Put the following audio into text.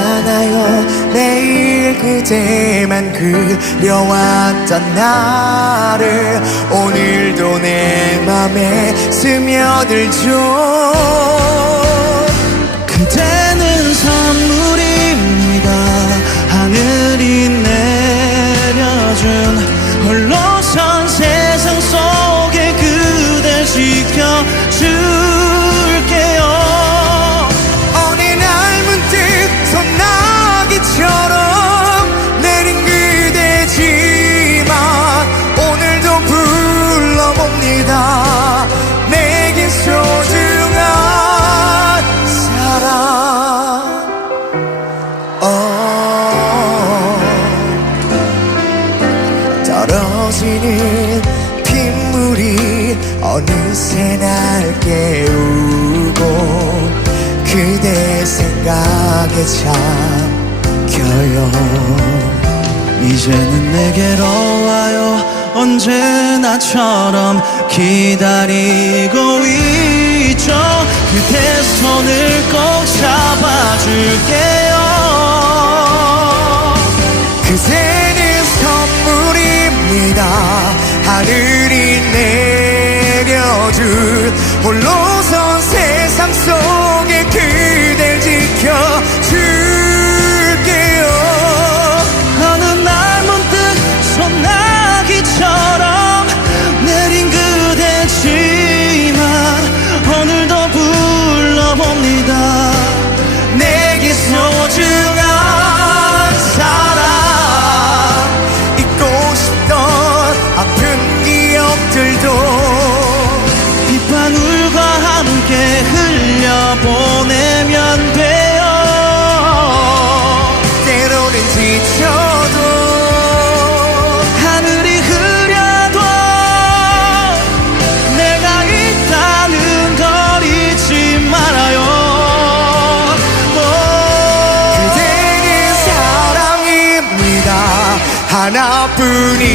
매일 그대만 그려왔던 나를 오늘도 내 맘에 스며들죠. 그대 떨어지는 빗물이 어느새 날 깨우고 그대 생각에 잠겨요. 이제는 내게로 와요. 언제나처럼 기다리고 있죠. 그대 손을 꼭 잡아줄게요 하늘 보내면 돼요. 때로는 지쳐도 하늘이 흐려도 내가 있다는 걸 잊지 말아요. 오. 그대는 사랑입니다. 하나뿐이